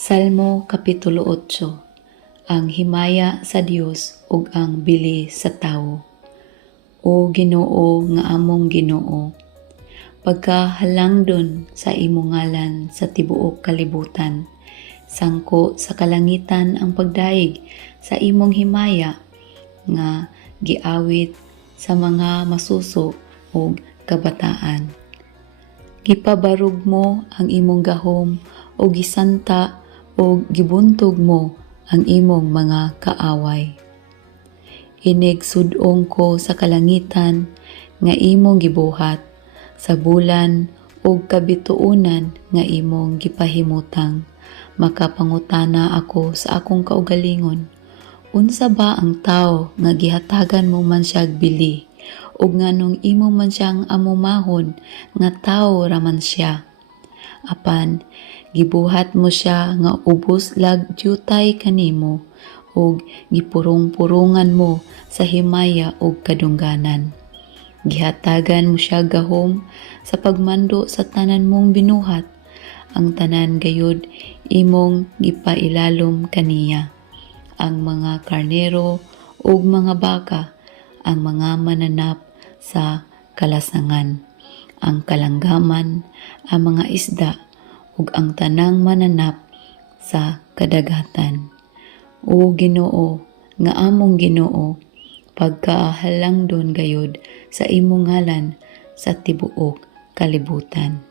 Salmo Kapitulo 8. Ang himaya sa Dios ug ang bili sa tawo. O Ginoo nga among Ginoo, pagkahalangdon sa imong ngalan sa tibuok kalibutan, sangko sa kalangitan ang pagdaig sa imong himaya nga giawit sa mga masuso ug kabataan. Gipabarog mo ang imong gahom o gisanta o gibuntog mo ang imong mga kaaway. Inig sudong ko sa kalangitan nga imong gibuhat, sa bulan o kabituunan nga imong gipahimutang. Makapangutana ako sa akong kaugalingon, unsa ba ang tao nga gihatagan mo man siya bili, ug nganong imo man siyang amumahon nga tao raman siya? Apan gibuhat mo siya nga ubos lag dyutay kanimo, ug gipurong-purungan mo sa himaya ug kadungganan. Gihatagan mo siya gahom sa pagmando sa tanan mong binuhat, ang tanan gayud imong gipailalom kaniya, ang mga karnero ug mga baka, ang mga mananap sa kalasangan, ang kalanggaman, ang mga isda, ug ang tanang mananap sa kadagatan. O Ginoo, nga among Ginoo, pagkahalangdon gayud sa imong ngalan sa tibuok kalibutan.